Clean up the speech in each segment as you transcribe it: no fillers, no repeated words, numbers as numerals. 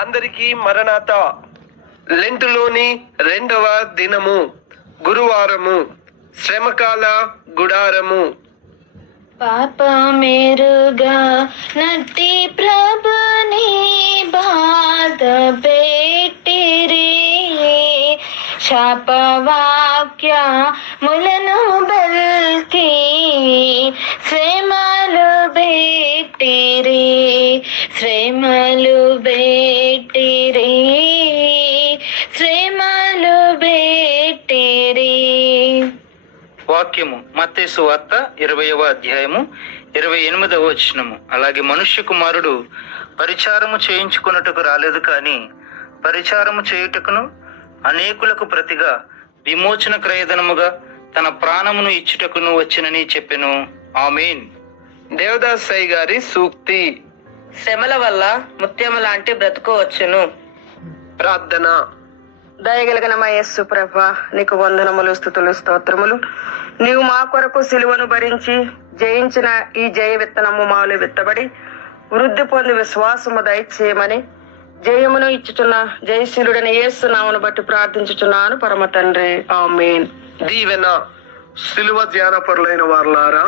అందరికీ మరణాత. లెంటులోని 2వ దినము, గురువారము, శ్రమకాల గుడారము. పాపమెరుగా నట్టి ప్రభుని బాధ పెట్టిరి, శాపవాక్యములను బల్కి శ్రమలు పెట్టిరి, శ్రమలు పెట్టిరి, శ్రమలు పెట్టిరి. వాక్యము మత్తయి సువార్త 20వ అధ్యాయము 28వ వచనము. అలాగే మనుష్య కుమారుడు పరిచారము చేయించుకొనుటకు రాలేదు కానీ పరిచారము చేయుటకును అనేకులకు ప్రతిగా విమోచన క్రయధనముగా తన ప్రాణమును ఇచ్చుటకును వచ్చినని చెప్పెను. ఆమేన్. దేవదాస్ సాయి గారి సూక్తి. శ్రమల వల్ల ముత్యము లాంటి బ్రతుకోవచ్చును. ప్రార్థన. దయగలిగిన మా యేసు ప్రభా, నీకు వందనములు, స్తుతులు, స్తోత్రములు. నీవు మా కొరకు సిలువను భరించి జయించిన ఈ జయ విత్తనము మాలో విత్తబడి వృద్ధి పొంది విశ్వాసము దయచేయమని జయమును ఇచ్చుచున్న జయశీలుడని యేసు నామమును బట్టి ప్రార్థించుచున్నాను పరమ తండ్రి. ఆమేన్. దీవెన. సిలువ ధ్యానపరులైన వారులారా,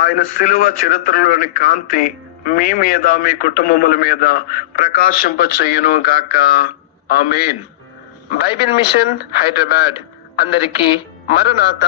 ఆయన సిలువ చరిత్రలోని కాంతి మీ మీద, మీ కుటుంబముల మీద ప్రకాశింప చెయ్యును గాక. ఆమేన్. Bible mission Hyderabad. అందరికీ మరణాత.